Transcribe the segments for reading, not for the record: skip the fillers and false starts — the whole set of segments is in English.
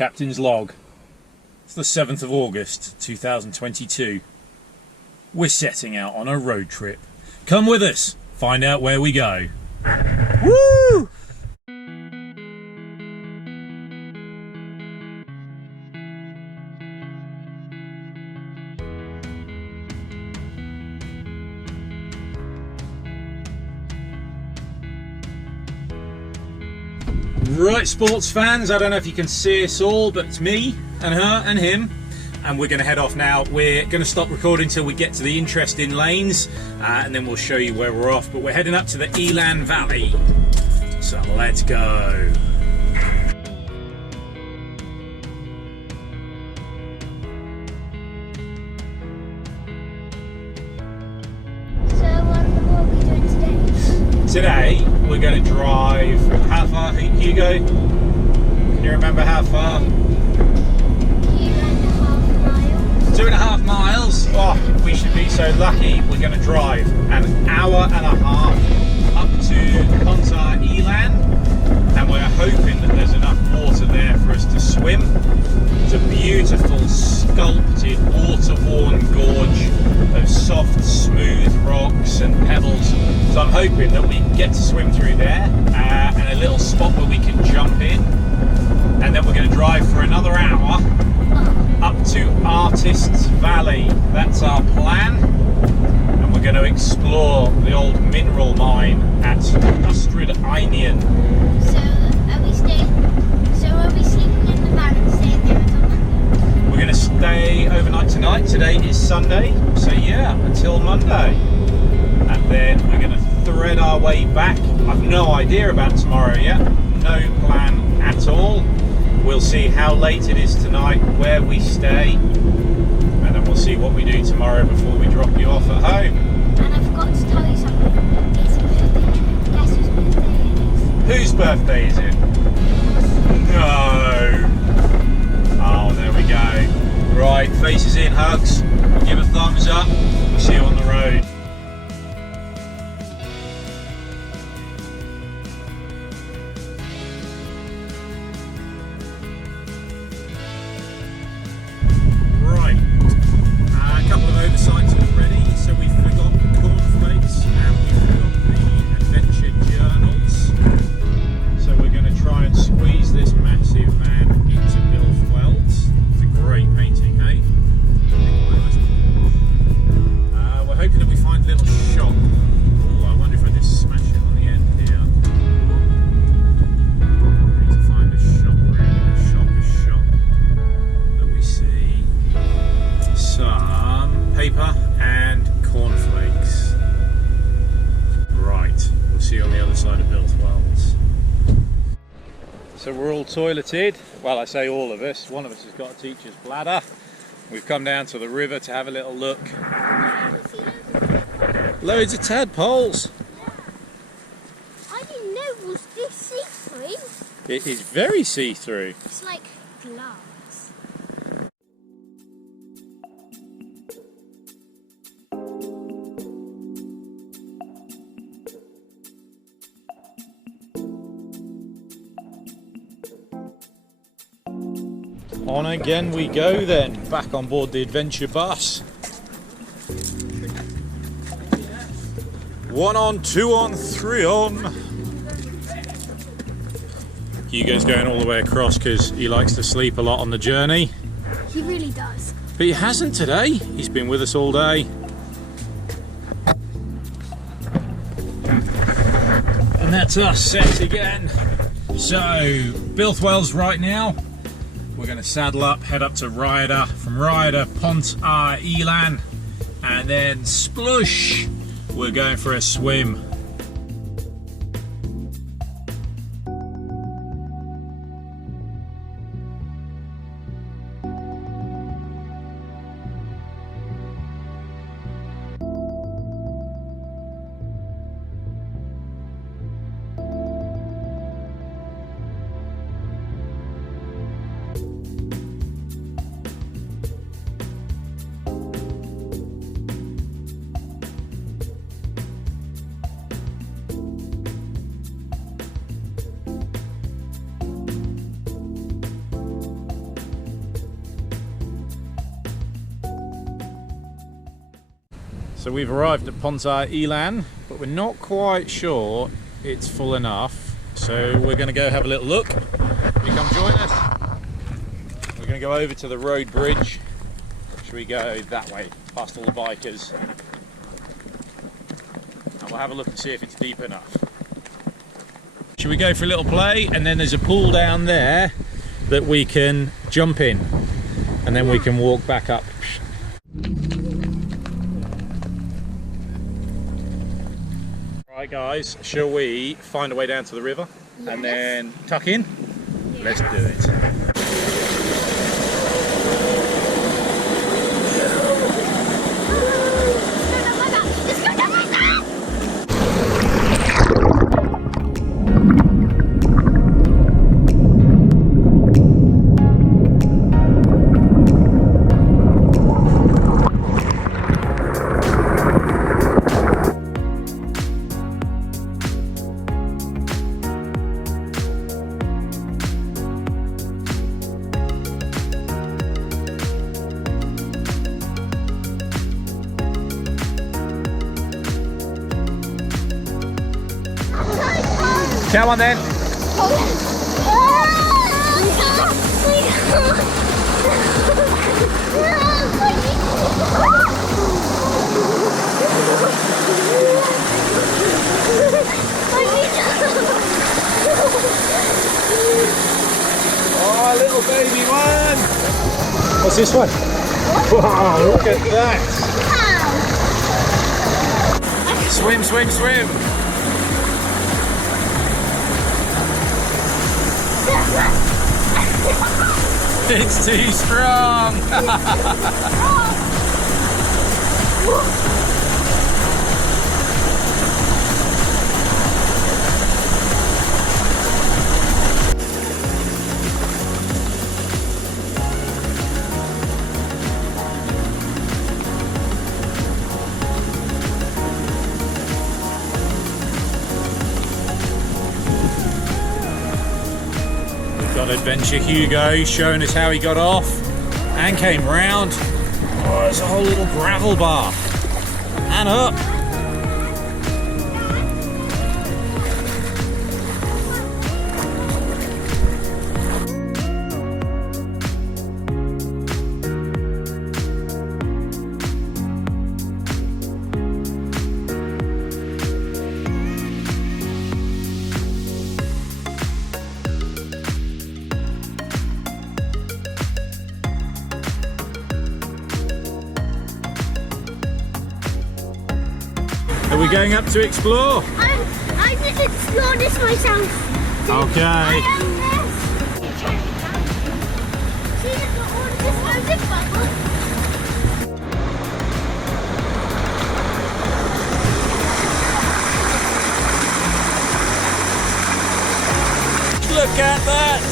Captain's log. It's the 7th of August 2022. We're setting out on a road trip. Come with us, find out where we go. Woo! Right, sports fans, I don't know if you can see us all, but it's me and her and him, and we're going to head off now. We're going to stop recording till we get to the interesting lanes, and then we'll show you where we're off. But we're heading up to the Elan Valley, so let's go. What are we doing today? Today we're going to drive, how far, Hugo? Can you remember how far? 2.5 miles. Oh, we should be so lucky. We're going to drive an hour and a half up to Pontar Elan, and we're hoping that there's enough water there for us to swim. It's a beautiful sculpted water-worn gorge of soft smooth rocks and pebbles, so I'm hoping that we can get to swim through there, and a little spot where we can jump in, and then we're going to drive for another hour up to Artists Valley. That's our plan, and we're going to explore the old mineral mine at Inion. So are we sleeping in the van and staying there until Monday? We're going to stay overnight tonight. Today is Sunday, so yeah, until Monday, and then we're going to thread our way back. I've no idea about tomorrow yet, no plan at all. We'll see how late it is tonight, where we stay, and then we'll see what we do tomorrow before we drop you off at home. And I forgot to tell you something. It's a birthday trip. Guess whose birthday it is? Whose birthday is it? No. Oh, there we go. Right, faces in, hugs. Give a thumbs up. We'll see you on the road. So we're all toileted. Well, I say all of us. One of us has got a teacher's bladder. We've come down to the river to have a little look. Loads of tadpoles. I didn't know, was this see-through? It is very see-through. It's like glass. On again we go then, back on board the adventure bus. 1 on, 2 on, 3 on. Hugo's going all the way across because he likes to sleep a lot on the journey. He really does. But he hasn't today. He's been with us all day. And that's us set again. So, Bilthwell's right now. We're going to saddle up, head up to Ryder, from Ryder, Pontar Elan, and then splush, we're going for a swim. So we've arrived at Pontar Elan, but we're not quite sure it's full enough. So we're going to go have a little look. You come join us. We're going to go over to the road bridge. Should we go that way, past all the bikers? And we'll have a look and see if it's deep enough. Should we go for a little play? And then there's a pool down there that we can jump in. And then we can walk back up. Right guys, shall we find a way down to the river and then tuck in? Yeah. Let's do it. Come on then. Oh, little baby one. What's this one? Wow, look at that. Swim, swim, swim. It's too strong! Adventure Hugo showing us how he got off and came round. Oh, there's a whole little gravel bar and up. Are we going up to explore? I just explore this myself. Okay. I am this. See, they've got all this loaded bubble. Look at that!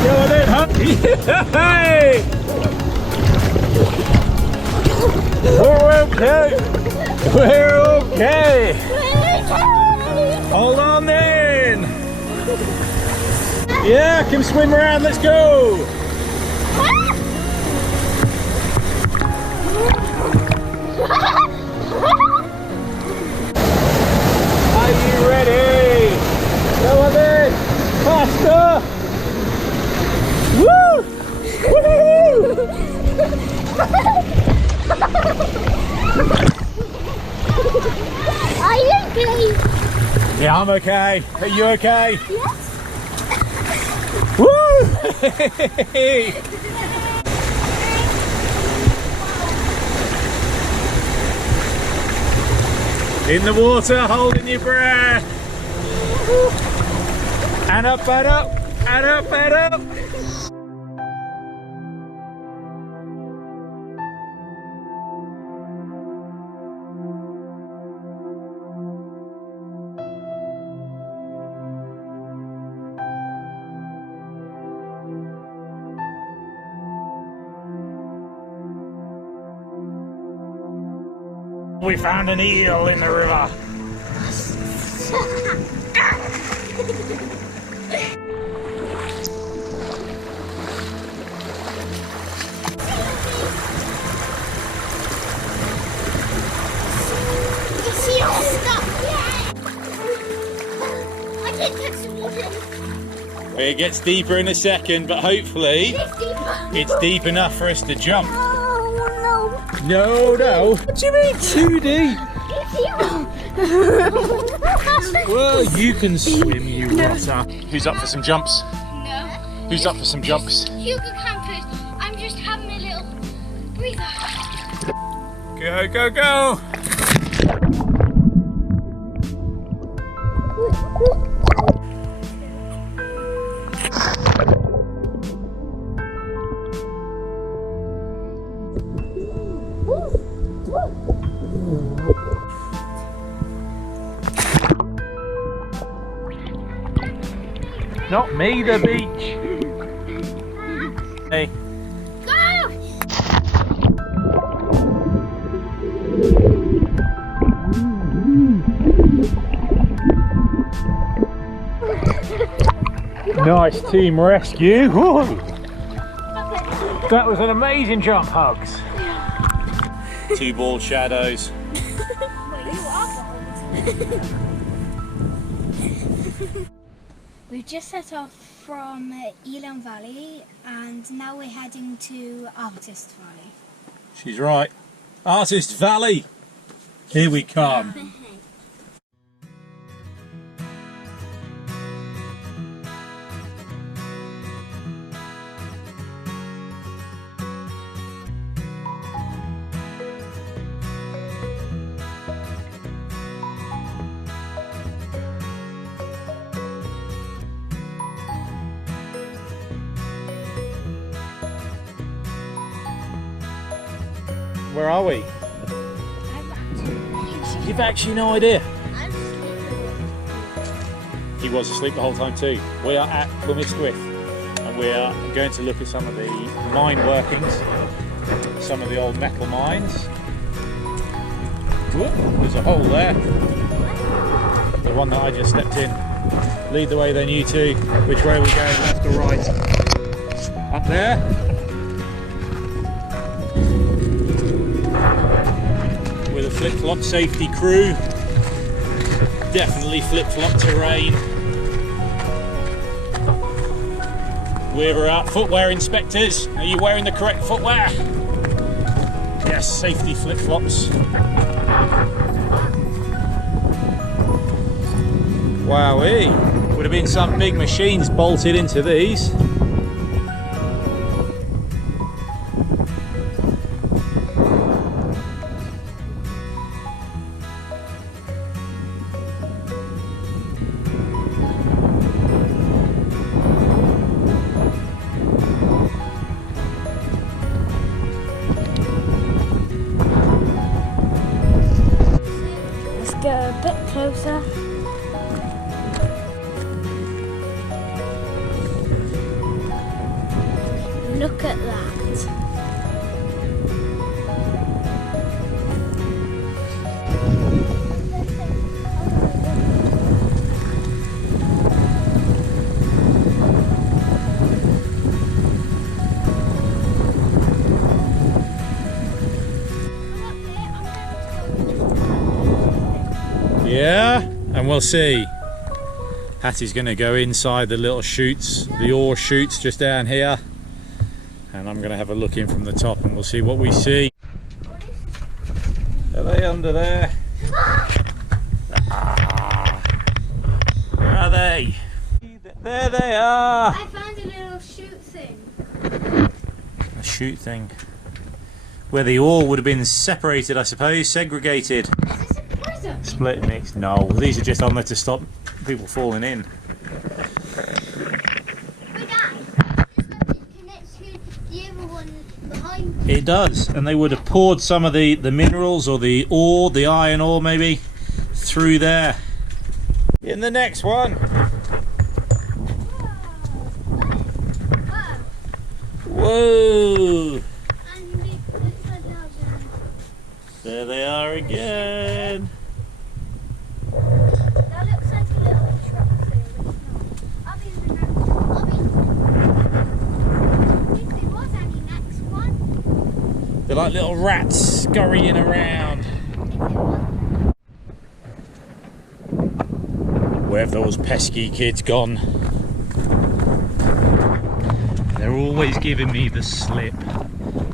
Go on in, huh? Hey! We're okay! We're okay! Hold on then! Yeah, come swim around, let's go! Are you ready? Go on then! Faster! Woo! Woo! Are you okay? Yeah, I'm okay. Are you okay? Yes. Woo! In the water, holding your breath. And up, and up, and up, and up. We found an eel in the river. It gets deeper in a second, but hopefully it's deep enough for us to jump. Oh No, no. What do you mean too deep? Well, you can swim, you rotter. Who's up for some jumps? No. Who's up for some jumps? Hugo Campus. I'm just having a little breather. Go, go, go! Not me, the beach. Hey. Go! Nice team rescue. Woo. That was an amazing jump, Hugs. Two bald shadows. We've just set off from Elan Valley and now we're heading to Artist Valley. She's right. Artist Valley. Here we come. Where are we? You've actually no idea. He was asleep the whole time too. We are at Plymouth and we are going to look at some of the mine workings, some of the old metal mines. Whoop, there's a hole there. The one that I just stepped in. Lead the way then, you two. Which way are we going, left or right? Up there. With a flip-flop safety crew. Definitely flip-flop terrain. We're footwear inspectors. Are you wearing the correct footwear? Yes, safety flip-flops. Wowee! Would have been some big machines bolted into these. Go a bit closer. Look at that. Yeah, and we'll see. Hattie's going to go inside the little chutes, the ore chutes just down here, and I'm going to have a look in from the top and we'll see what we see. Are they under there? Ah, where are they? There they are! I found a little chute thing. A chute thing. Where the ore would have been separated, I suppose, segregated. Is this a prison? Split mix? No, these are just on there to stop people falling in. Hey guys, this connects to the other one behind me. It does, and they would have poured some of the minerals or the ore, the iron ore maybe, through there. In the next one. Whoa! There they are again. That looks like a little truck thing, but it's not. If there was any next one. They're like little rats scurrying around. Where have those pesky kids gone? They're always giving me the slip.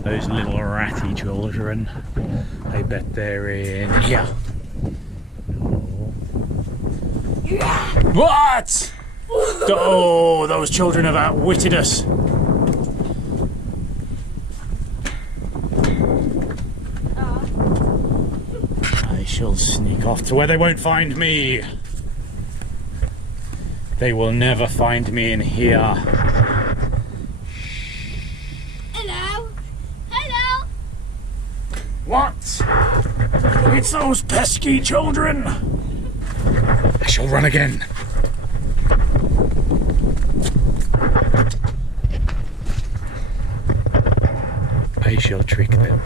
Those little ratty children. I bet they're in here. What? Oh, those children have outwitted us. I shall sneak off to where they won't find me. They will never find me in here. Hello? Hello? What? It's those pesky children. I shall run again. I shall trick them.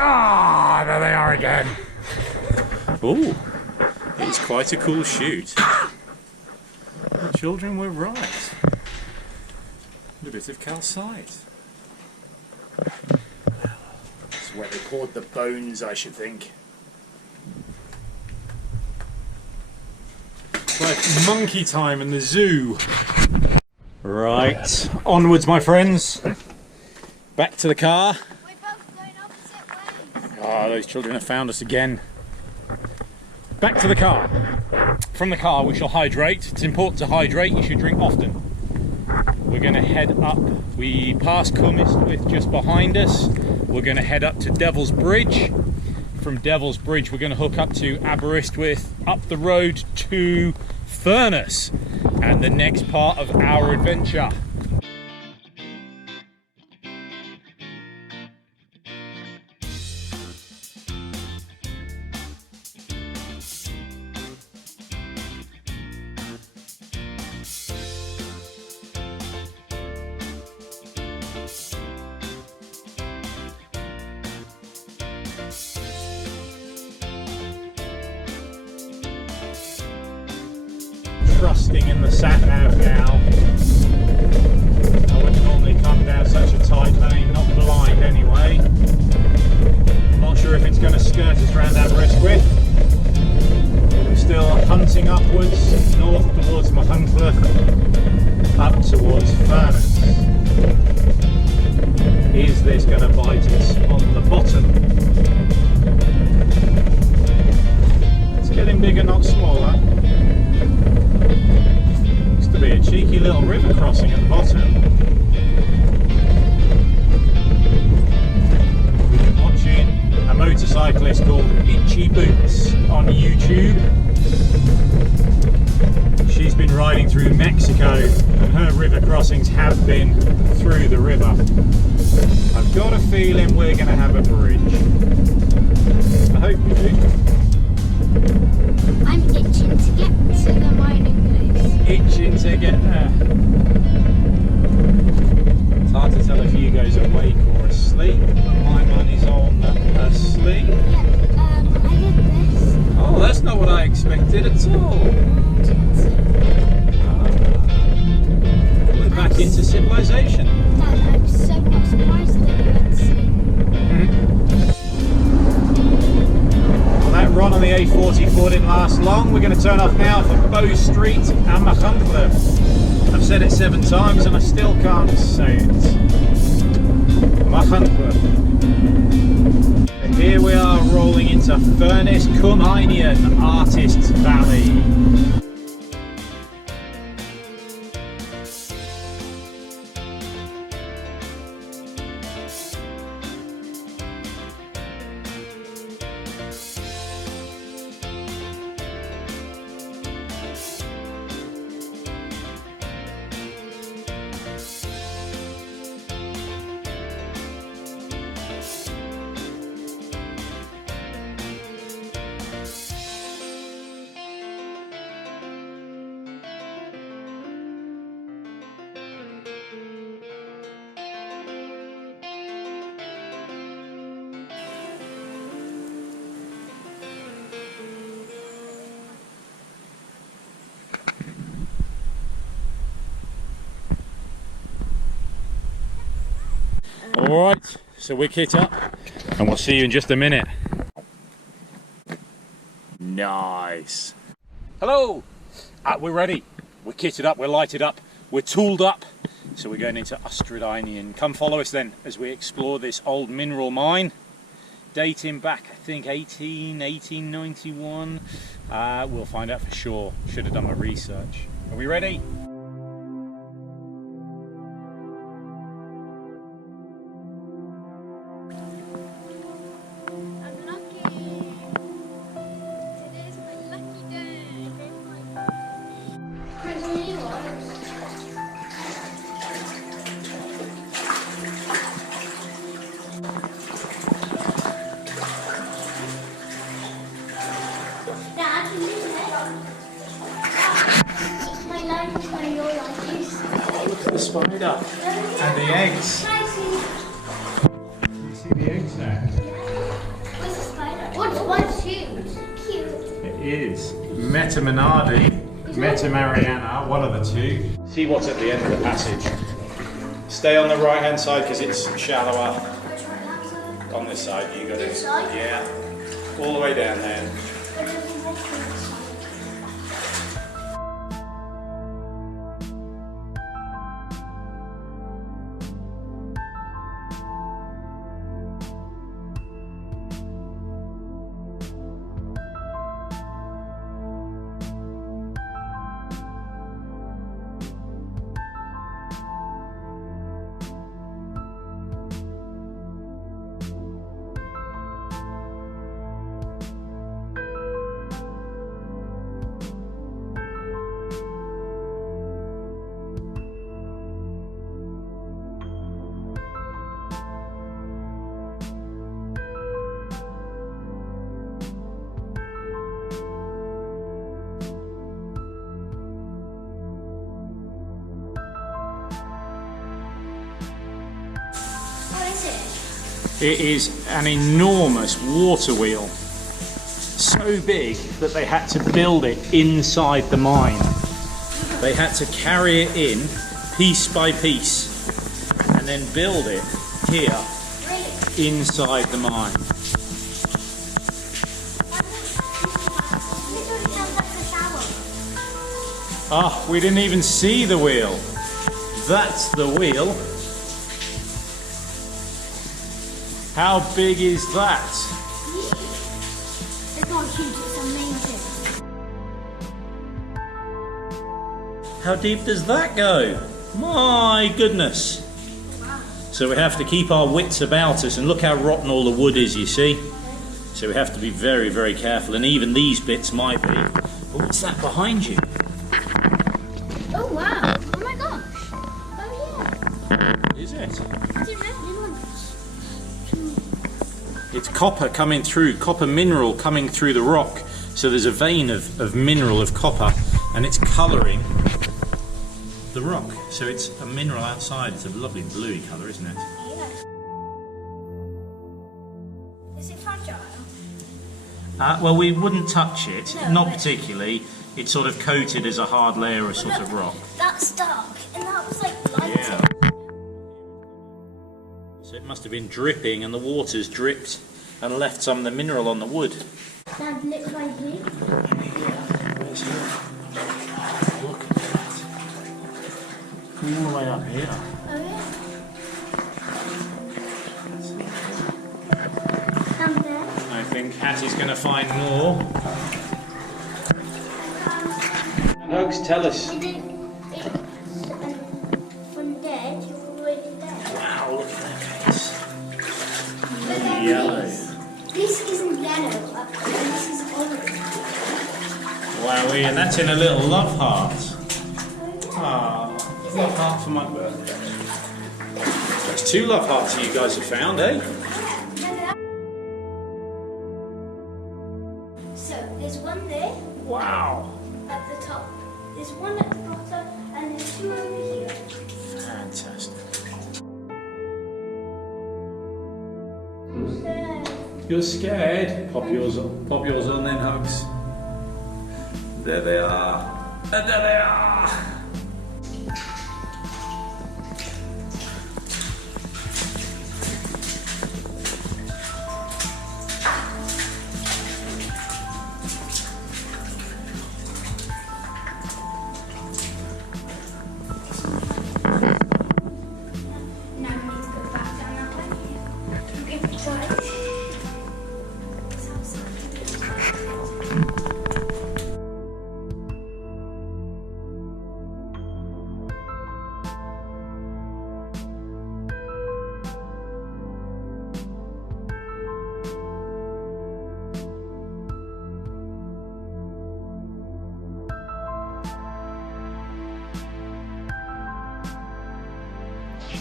Ah, there they are again. Oh, it's quite a cool shoot. The children were right. And a bit of calcite. That's where they poured the bones, I should think. It's like monkey time in the zoo. Right, onwards, my friends. Back to the car. We're both going opposite ways. Ah, those children have found us again. Back to the car. From the car we shall hydrate. It's important to hydrate, you should drink often. We're going to head up. We passed Cwmystwyth just behind us. We're going to head up to Devil's Bridge. From Devil's Bridge we're going to hook up to Aberystwyth, up the road to Furness, and the next part of our adventure. Trusting in the sat-nav now. I wouldn't normally come down such a tight lane, not blind anyway. I'm not sure if it's going to skirt us around Aberystwyth. We're still hunting upwards, north towards Machynlleth, up towards Furness. Is this going to bite us on the bottom? It's getting bigger, not smaller. To be a cheeky little river crossing at the bottom. We've been watching a motorcyclist called Itchy Boots on YouTube. She's been riding through Mexico and her river crossings have been through the river. I've got a feeling we're going to have a bridge. I hope we do. I'm itching to get to the mining place. Itching to get there. It's hard to tell if Hugo's awake or asleep, but my money's on asleep. Yeah, I did this. Oh, that's not what I expected at all. We're back into civilization. Dad, I'm so not surprised that you went to sleep. Well, that run on the A44 didn't last long. We're going to turn off now for Bow Street and Machynlleth. I've said it 7 times and I still can't say it. Machynlleth. And here we are rolling into Furness Cwmystwyth Artists Valley. Alright, so we're kit up and we'll see you in just a minute. Nice. Hello! We're ready. We're kitted up, we're lighted up, we're tooled up. So we're going into Ystradinian. Come follow us then as we explore this old mineral mine. Dating back, I think, 1891. We'll find out for sure. Should have done my research. Are we ready? The spider and the eggs. Can you see the eggs now? What's the spider? What's huge? Cute. It is Metamanadi, Metamariana, one of the two. See what's at the end of the passage. Stay on the right hand side because it's shallower. Which right hand side? On this side, you got it. This side? Yeah, all the way down there. But there's a rock on this side. It is an enormous water wheel. So big that they had to build it inside the mine. They had to carry it in piece by piece and then build it here inside the mine. Ah, we didn't even see the wheel. That's the wheel. How big is that? It's not huge, it's amazing. How deep does that go? My goodness. Wow. So we have to keep our wits about us, and look how rotten all the wood is, you see? So we have to be very, very careful, and even these bits might be. But what's that behind you? Oh wow! Oh my gosh! Oh yeah! Is it? Is it red? It's copper coming through, copper mineral coming through the rock. So there's a vein of mineral of copper, and it's colouring the rock. So it's a mineral outside. It's a lovely bluey colour, isn't it? Yeah. Is it fragile? Well, we wouldn't touch it, No, not but- particularly. It's sort of coated as a hard layer of sort of rock. That's dark, and that was like lighting. Yeah. So it must have been dripping, and the water's dripped and left some of the mineral on the wood. Dad, look right here. Where's here? Look at that. All the way up here. Oh yeah. Down there. I think Hattie's going to find more. Hugs, tell us. From there to all the way to there. Wow, look at that case. But then Yellow. This isn't yellow, this is orange. Wowee, and that's in a little love heart. Oh Ah, love heart for my birthday. That's 2 love hearts that you guys have found, eh? yeah. So there's one there Wow. at the top. There's one at the bottom, and there's 2 over here. Fantastic. So, You're scared? Pop yours on then, Hugs. There they are. And there they are.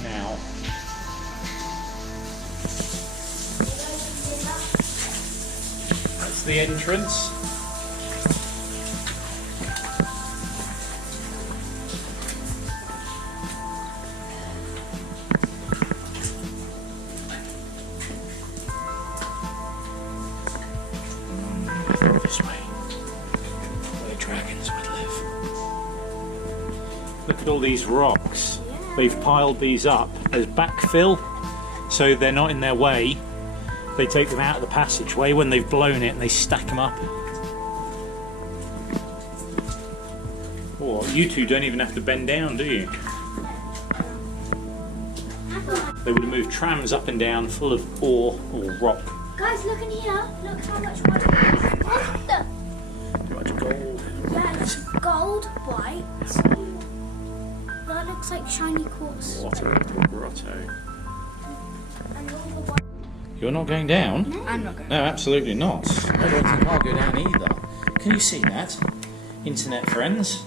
Now, that's the entrance. This way, where dragons would live. Look at all these rocks. They've piled these up as backfill, so they're not in their way. They take them out of the passageway when they've blown it and they stack them up. Oh, you two don't even have to bend down, do you? They would have moved trams up and down full of ore or rock. Guys, look in here. Look how much water there is. What the? Too much gold. Yeah, it's gold, white. That looks like shiny quartz. What a little grotto. And all the white. You're not going down? No, I'm not going. No, absolutely not. I don't think I'll go down either. Can you see that? Internet friends?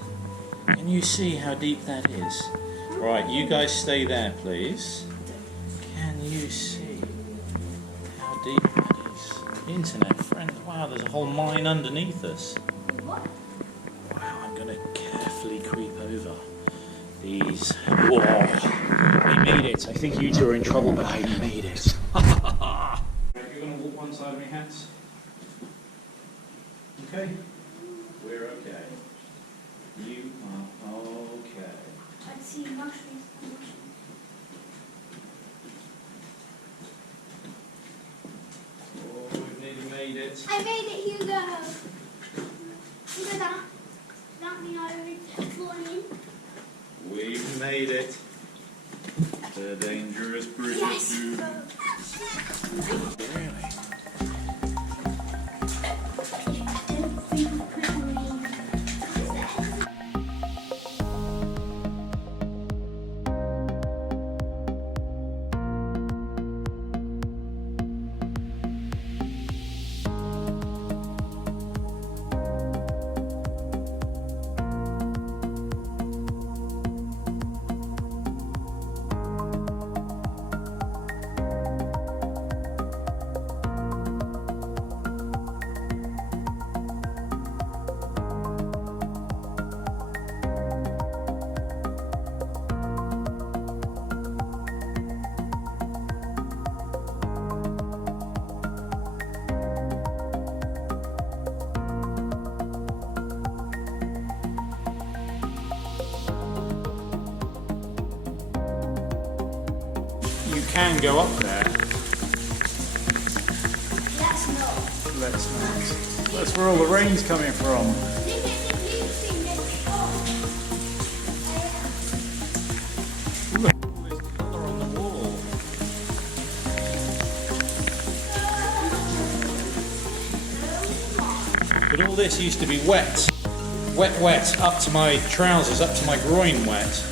Can you see how deep that is? Right, you guys stay there, please. Can you see how deep that is? Internet friends, wow, there's a whole mine underneath us. What? Wow, I'm going to carefully creep over these. Whoa, they made it. I think you two are in trouble, but I made it. You're going to walk one side of me, Hats? Okay? We're okay. You are okay. I see mushrooms and mushrooms. Oh, we've nearly made it. I made it, Hugo. Look at that. That means I already fallen in. We've made it. The dangerous bridge. Yes. Really? You can go up there. Let's not. Let's not. That's where all the rain's coming from. Look at the blue thing that's on. Look at all this colour on the wall. But all this used to be wet. Wet, up to my trousers, up to my groin wet.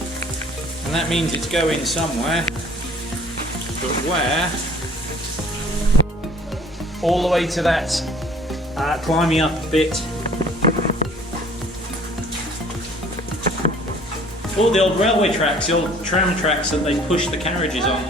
And that means it's going somewhere. But where? All the way to that climbing up a bit. All the old railway tracks, the old tram tracks that they push the carriages on.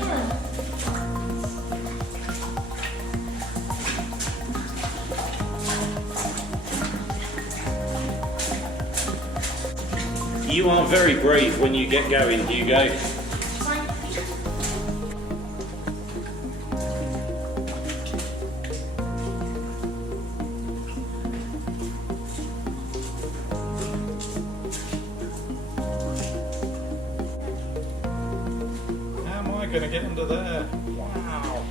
You are very brave when you get going, Hugo. How am I going to get under there? Wow.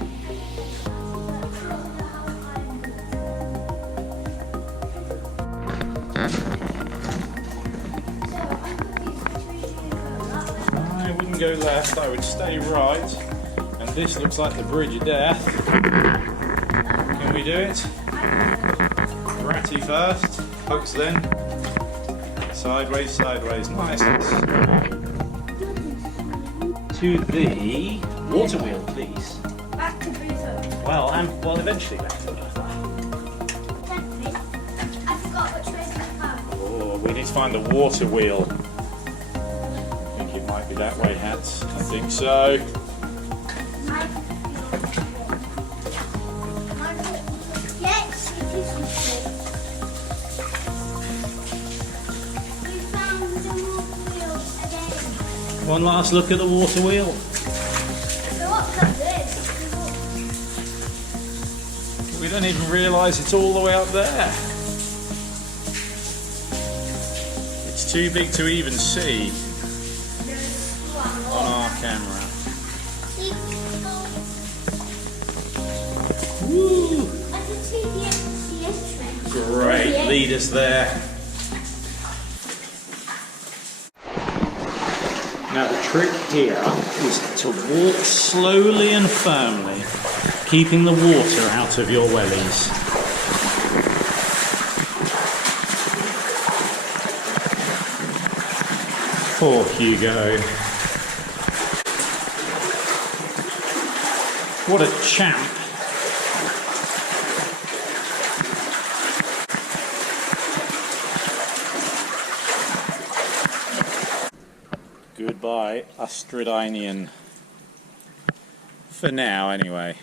I wouldn't go left, I would stay right and This looks like the bridge of death. Can we do it? Ratty first, hooks then. Sideways, sideways, nice. To the water wheel, please. Back to Bertha. Well, eventually back to Bertha. I forgot which way to go. Oh, we need to find the water wheel. I think it might be that way, Hats. I think so. Yes, it is this way. We found the water wheel again. One last look at the water wheel. So what's up this? We don't even realise it's all the way up there. It's too big to even see on our camera. Woo! I can see the entrance. Great, lead us there. Now the trick here is to walk slowly and firmly, keeping the water out of your wellies. Poor Hugo. What a champ. Goodbye, Astridinian. For now, anyway.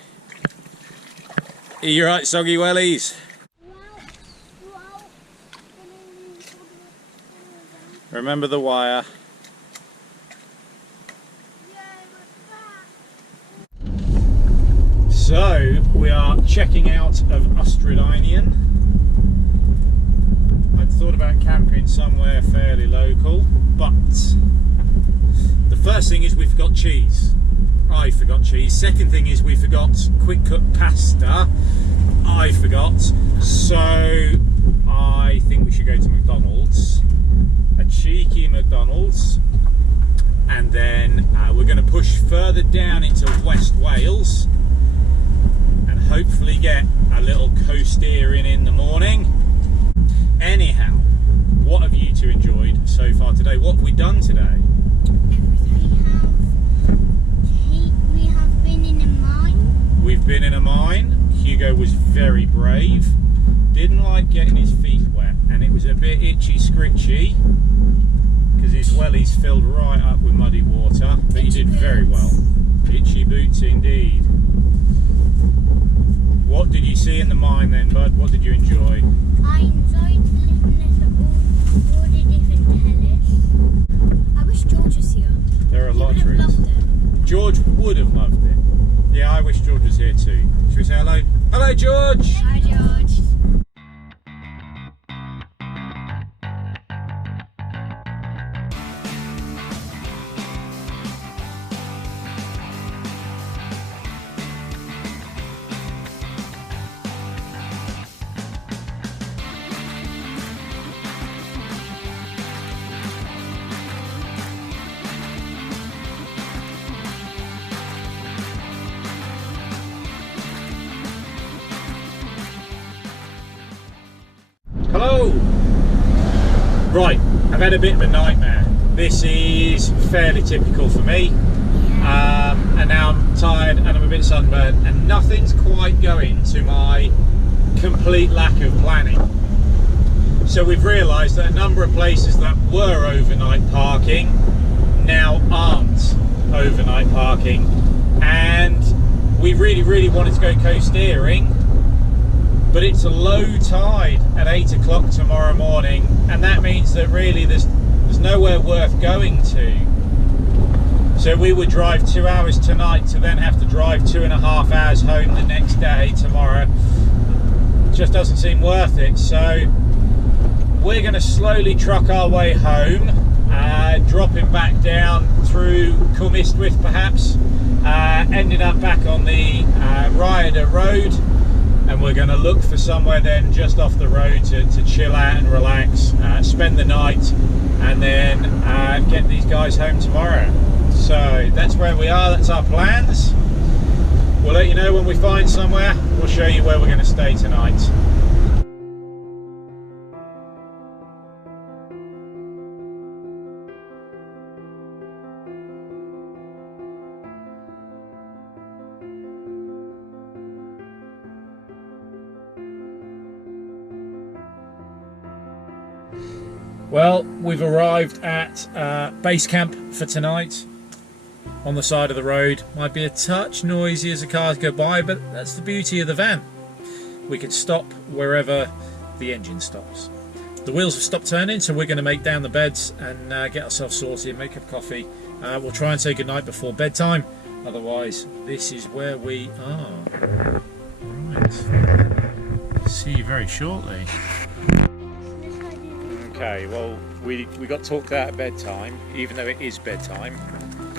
Are you right, soggy wellies? Remember the wire. So, we are checking out of Astridinian. I'd thought about camping somewhere fairly local, but the first thing is we forgot cheese. I forgot cheese. Second thing is we forgot quick cut pasta. I forgot. So I think we should go to McDonald's. A cheeky McDonald's. And then we're going to push further down into West Wales and hopefully get a little coasteering in the morning. Anyhow, what have you two enjoyed so far today? What have we done today? We have been in a mine. We've been in a mine. Hugo was very brave. Didn't like getting his feet wet, and it was a bit itchy scritchy because his wellies filled right up with muddy water. But he did very well. Itchy boots indeed. What did you see in the mine then, bud? What did you enjoy? I enjoyed listening to all the different colours. I wish George was here. There are He would have lotteries. loved it. George would have loved it. Yeah, I wish George was here too. Should we say hello? Hello, George! Hi, George. Hello! Right, I've had a bit of a nightmare. This is fairly typical for me. And now I'm tired and I'm a bit sunburned and nothing's quite going to my complete lack of planning. So we've realised that a number of places that were overnight parking now aren't overnight parking. And we really wanted to go coasteering, but it's a low tide at 8 o'clock tomorrow morning, and that means that really there's nowhere worth going to. So we would drive 2 hours tonight to then have to drive 2.5 hours home the next day tomorrow. Just doesn't seem worth it. So we're going to slowly truck our way home, dropping back down through Cwmystwyth perhaps, ending up back on the Ryder Road. And we're going to look for somewhere then just off the road to chill out and relax, spend the night, and then get these guys home tomorrow. So that's where we are, that's our plans. When we find somewhere, we'll show you where we're going to stay tonight. Well, we've arrived at base camp for tonight. On the side of the road. Might be a touch noisy as the cars go by, but that's the beauty of the van. We can stop wherever the engine stops. The wheels have stopped turning, so we're going to make down the beds and get ourselves sorted, make up coffee. We'll try and say goodnight before bedtime. Otherwise, this is where we are. Right. See you very shortly. Okay, well, we got talked out at bedtime, even though it is bedtime.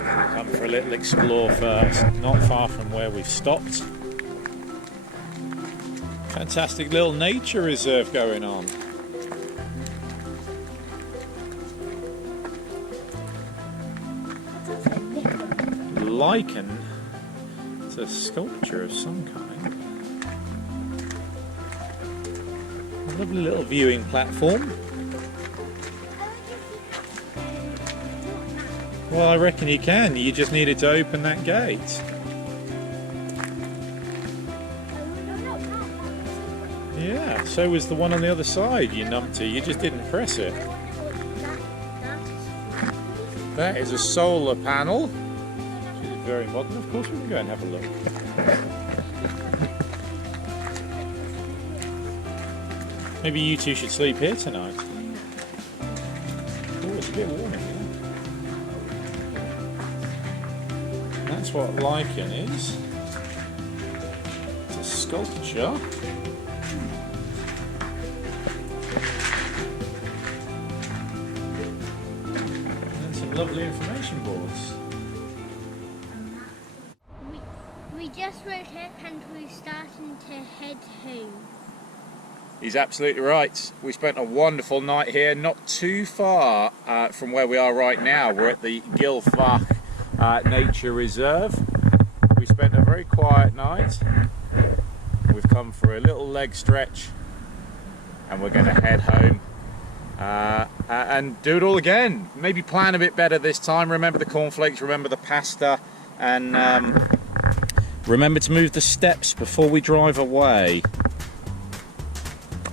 Come for a little explore first, not far from where we've stopped. Fantastic little nature reserve going on. Lichen to a sculpture of some kind. A lovely little viewing platform. Well, I reckon you can. You just needed to open that gate. Yeah, so was the one on the other side, you numpty. You just didn't press it. That is a solar panel. Which is very modern. Of course we can go and have a look. Maybe you two should sleep here tonight. Oh, it's a bit warm in here. That's what lichen is. It's a sculpture. And some lovely information boards. We just woke up and we're starting to head home. He's absolutely right. We spent a wonderful night here, not too far from where we are right now. We're at the Gilfach Nature Reserve. We spent a very quiet night. We've come for a little leg stretch and we're going to head home and do it all again. Maybe plan a bit better this time. Remember the cornflakes, remember the pasta, and remember to move the steps before we drive away.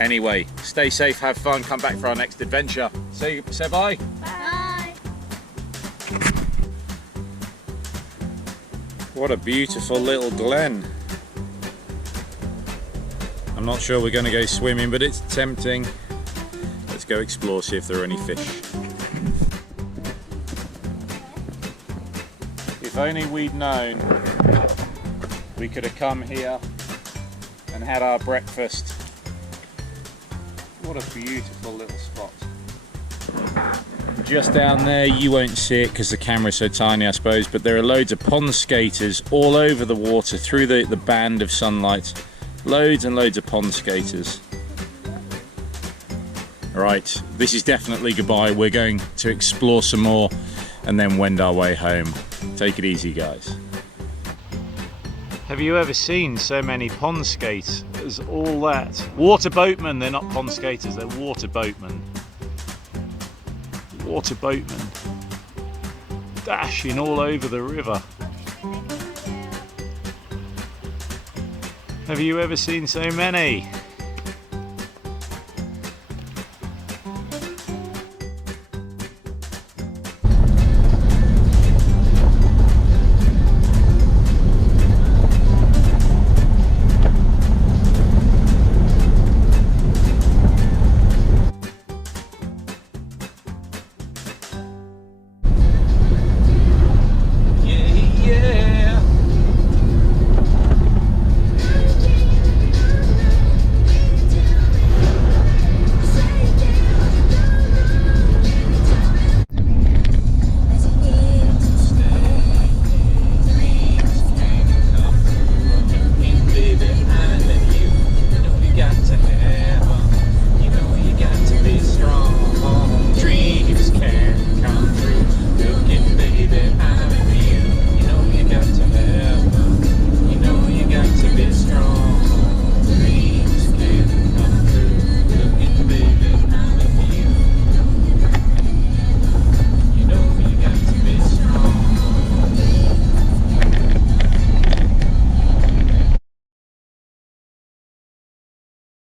Anyway, stay safe, have fun, come back for our next adventure. Say bye. Bye. What a beautiful little glen. I'm not sure we're going to go swimming, but it's tempting. Let's go explore, see if there are any fish. If only we'd known we could have come here and had our breakfast. What a beautiful little spot. Just down there, you won't see it because the camera's so tiny, I suppose, but there are loads of pond skaters all over the water through the band of sunlight. Loads and loads of pond skaters. Right, this is definitely goodbye. We're going to explore some more and then wend our way home. Take it easy, guys. Have you ever seen so many pond skaters? There's all that. Water boatmen, they're not pond skaters, they're water boatmen. Water boatmen. Dashing all over the river. Have you ever seen so many?